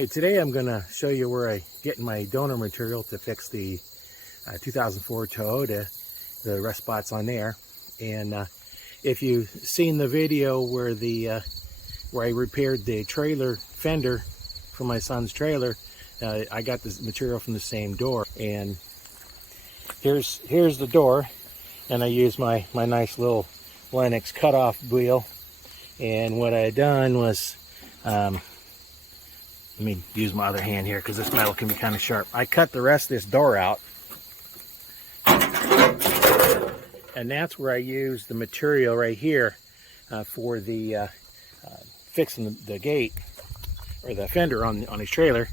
Hey, today I'm going to show you where I get my donor material to fix the 2004 Toyota, the rust spots on there. And if you've seen the video where where I repaired the trailer fender for my son's trailer, I got this material from the same door. And here's the door, and I used my nice little Lennox cutoff wheel. And what I had done was, let me use my other hand here because this metal can be kind of sharp. I cut the rest of this door out, and that's where I used the material right here for the fixing the gate or the fender on his trailer.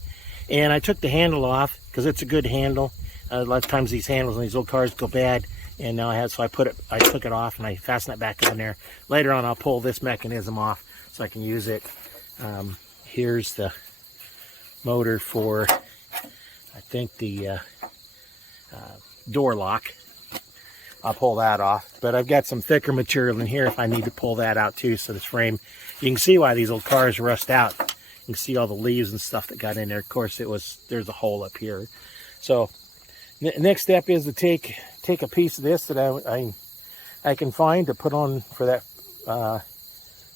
And I took the handle off because it's a good handle. A lot of times these handles on these old cars go bad, and now I took it off and I fastened it back on there. Later on, I'll pull this mechanism off so I can use it. Here's the motor for, I think, the door lock. I'll pull that off, but I've got some thicker material in here if I need to pull that out too. So this frame, you can see why these old cars rust out. You can see all the leaves and stuff that got in there. Of course, there's a hole up here. So next step is to take a piece of this that I can find to put on for that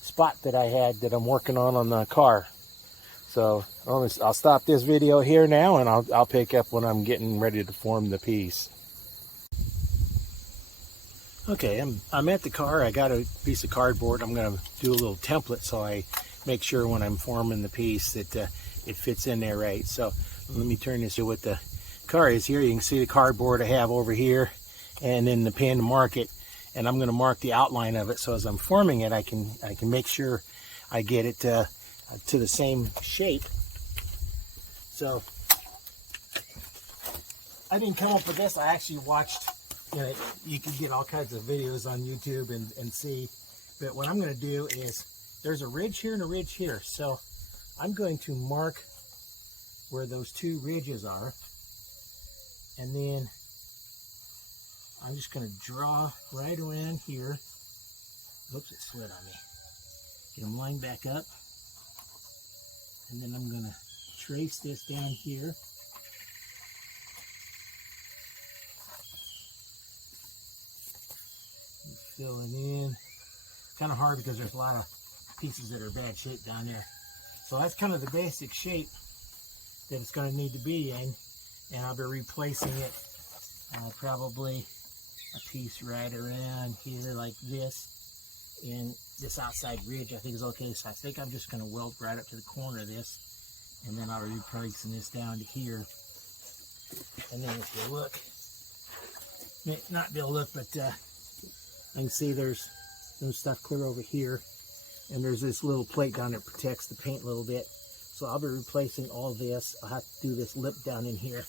spot that I had that I'm working on the car. So I'll stop this video here now, and I'll pick up when I'm getting ready to form the piece. Okay, I'm at the car. I got a piece of cardboard. I'm going to do a little template so I make sure when I'm forming the piece that it fits in there right. So let me turn this to what the car is here. You can see the cardboard I have over here, and then the pin to mark it. And I'm going to mark the outline of it, so as I'm forming it, I can make sure I get it to the same shape. So I didn't come up with this. I actually watched, you can get all kinds of videos on YouTube and see. But what I'm going to do is, there's a ridge here and a ridge here. So I'm going to mark where those two ridges are. And then I'm just going to draw right around here. Oops, it slid on me. Get them lined back up. And then I'm going to trace this down here. Fill it in. Kind of hard because there's a lot of pieces that are bad shape down there. So that's kind of the basic shape that it's going to need to be in. And I'll be replacing it probably a piece right around here like this. And this outside ridge I think is okay, so I think I'm just going to weld right up to the corner of this, and then I'll be replacing this down to here. And then if you look, not be able to look, but you can see there's some stuff clear over here, and there's this little plate down there that protects the paint a little bit. So I'll be replacing all this. I'll have to do this lip down in here.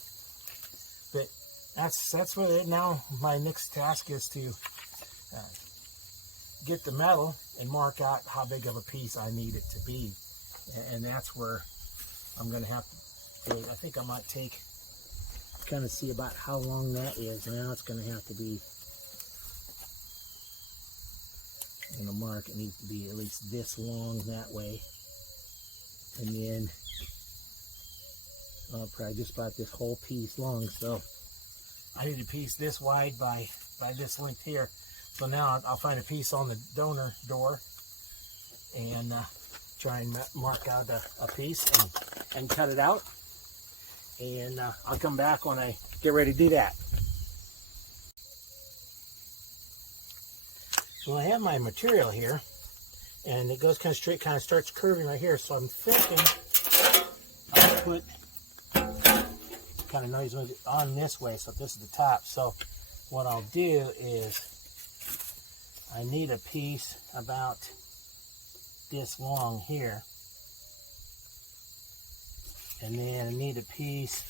But that's what it now. My next task is to get the metal and mark out how big of a piece I need it to be. And that's where I'm going to have to do it. I think I might kind of see about how long that is. Now it's going to have to be, I'm going to mark, it needs to be at least this long that way. And then I'll probably just about this whole piece long. So I need a piece this wide by this length here. So now I'll find a piece on the donor door and try and mark out a piece and cut it out. And I'll come back when I get ready to do that. So I have my material here, and it goes kind of straight, kind of starts curving right here. So I'm thinking I'll put kind of noise on this way, so this is the top. So what I'll do is I need a piece about this long here, and then I need a piece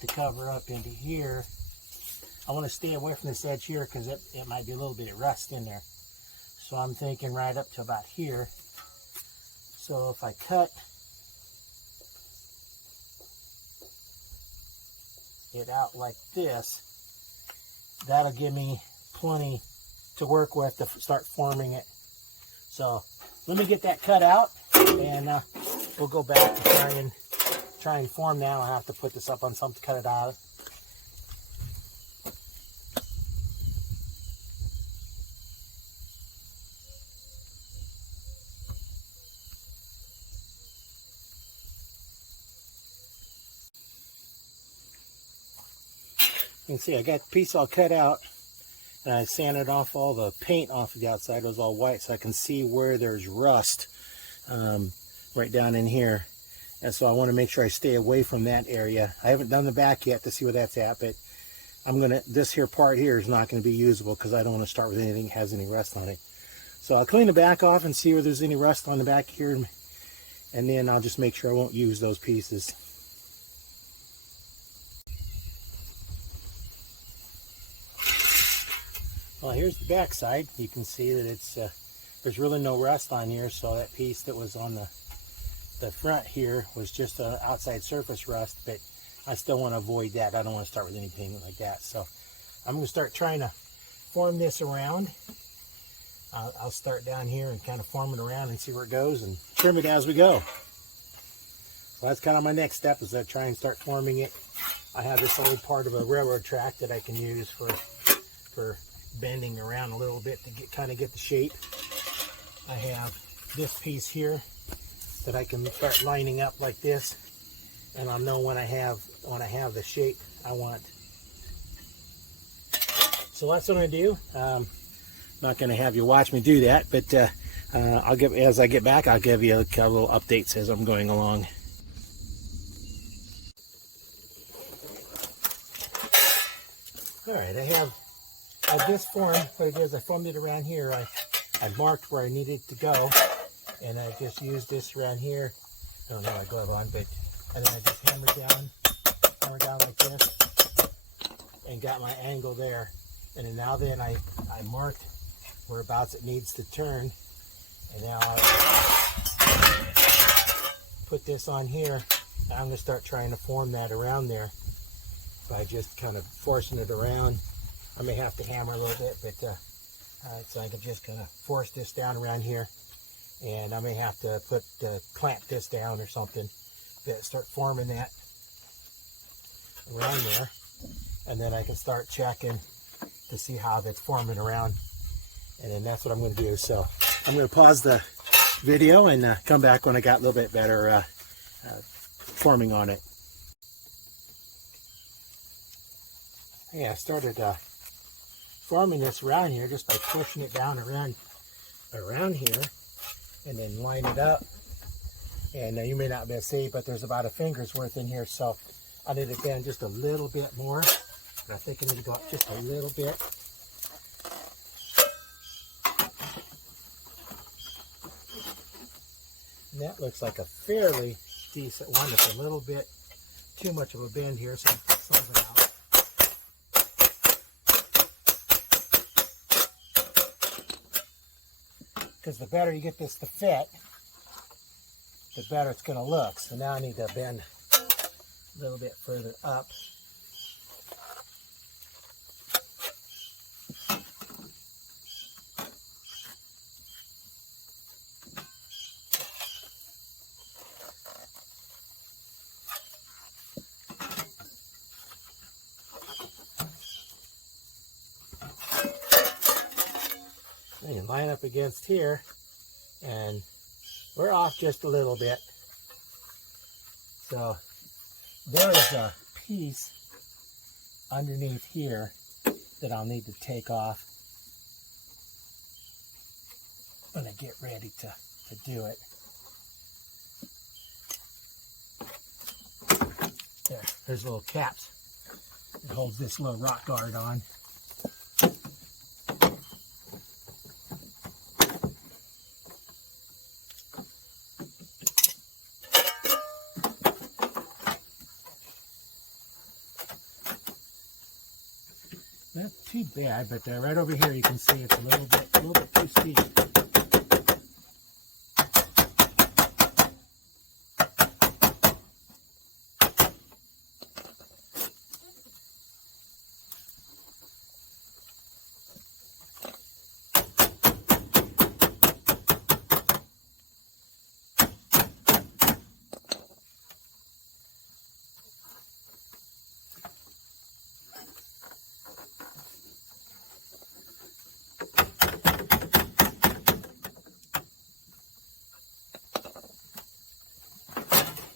to cover up into here. I want to stay away from this edge here because it might be a little bit of rust in there. So I'm thinking right up to about here. So if I cut it out like this, that'll give me plenty to work with to start forming it. So let me get that cut out, and we'll go back and try and try and form that, I'll have to put this up on something to cut it out. You can see I got the piece all cut out, and I sanded off all the paint off of the outside. It was all white, so I can see where there's rust right down in here. And so I want to make sure I stay away from that area. I haven't done the back yet to see where that's at, but this here part here is not going to be usable because I don't want to start with anything that has any rust on it. So I'll clean the back off and see where there's any rust on the back here, and then I'll just make sure I won't use those pieces. Well, here's the back side. You can see that it's there's really no rust on here, so that piece that was on the front here was just an outside surface rust, but I still want to avoid that. I don't want to start with anything like that. So I'm going to start trying to form this around. I'll start down here and kind of form it around and see where it goes and trim it as we go. So that's kind of my next step, is to try and start forming it. I have this old part of a railroad track that I can use for bending around a little bit to kind of get the shape. I have this piece here that I can start lining up like this, and I'll know when I have the shape I want. So that's what I'm gonna do. Not gonna have you watch me do that, but as I get back, I'll give you a little updates as I'm going along. All right, I have this form. What it is, I formed it around here. I marked where I needed to go, and I just used this around here. I don't have my glove on, but and then I just hammered down like this, and got my angle there. And then I marked whereabouts it needs to turn, and now I put this on here. And I'm going to start trying to form that around there by just kind of forcing it around. I may have to hammer a little bit, but so I can just kind of force this down around here, and I may have to clamp this down or something to start forming that around there, and then I can start checking to see how that's forming around, and then that's what I'm going to do. So I'm going to pause the video and come back when I got a little bit better forming on it. Yeah, I started forming this around here just by pushing it down around here, and then line it up. And you may not be able to see, but there's about a finger's worth in here, so I need to bend just a little bit more, and I think I need to go up just a little bit. And that looks like a fairly decent one. It's a little bit too much of a bend here, so I'll solve it out. Because the better you get this to fit, the better it's going to look. So now I need to bend a little bit further up. And line up against here, and we're off just a little bit. So there is a piece underneath here that I'll need to take off when I get ready to do it. There's little caps that holds this little rock guard on. Not too bad, but right over here you can see it's a little bit too steep.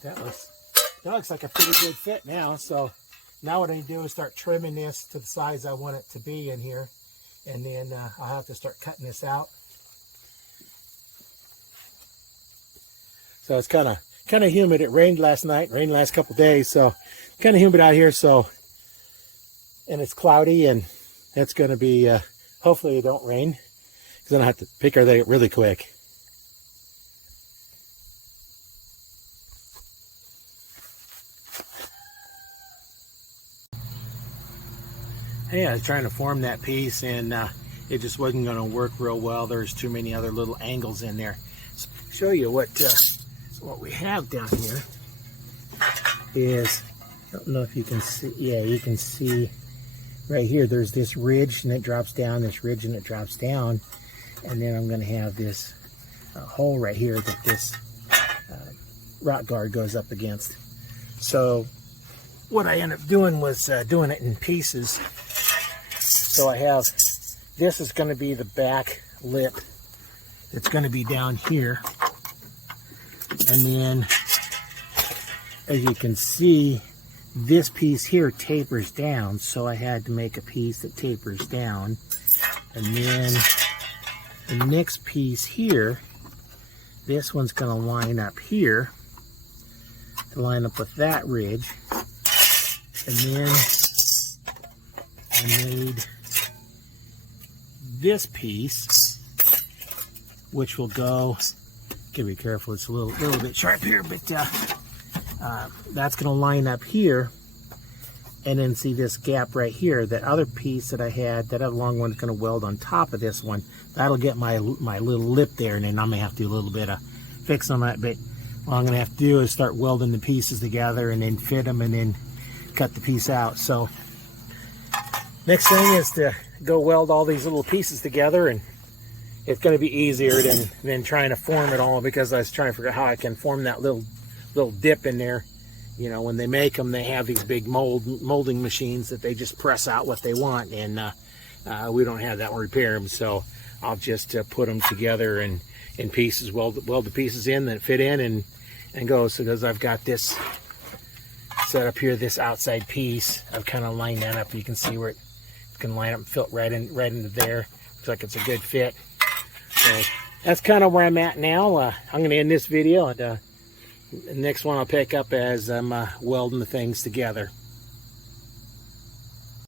that looks like a pretty good fit now. So now what I need to do is start trimming this to the size I want it to be in here, and then I'll have to start cutting this out. So it's kind of humid. It rained last night, rained last couple days, so kind of humid out here. So, and it's cloudy, and it's going to be hopefully it don't rain, because then I have to pick her really quick. Hey, I was trying to form that piece, and it just wasn't going to work real well. There's too many other little angles in there. So show you what we have down here is, I don't know if you can see, yeah, you can see right here, there's this ridge and it drops down, this ridge and it drops down, and then I'm going to have this hole right here that this rock guard goes up against. So what I ended up doing was doing it in pieces. So I have, this is going to be the back lip. It's going to be down here. And then, as you can see, this piece here tapers down. So I had to make a piece that tapers down. And then the next piece here, this one's going to line up here to line up with that ridge. And then I made this piece, which will go, gotta be careful, it's a little bit sharp here, but that's gonna line up here, and then see this gap right here, that other piece that I had, that other long one is gonna weld on top of this one. That'll get my little lip there, and then I'm gonna have to do a little bit of fix on that, but what I'm gonna have to do is start welding the pieces together and then fit them and then cut the piece out. So next thing is to go weld all these little pieces together, and it's going to be easier than trying to form it all, because I was trying to figure out how I can form that little dip in there. You know, when they make them, they have these big molding machines that they just press out what they want, and we don't have that one, repair them. So I'll just put them together in pieces, weld the pieces in that fit in and go. So because I've got this set up here, this outside piece, I've kind of lined that up. You can see where it can line up and fit right into there. Looks like it's a good fit. So that's kind of where I'm at now. I'm going to end this video, and the next one I'll pick up as I'm welding the things together.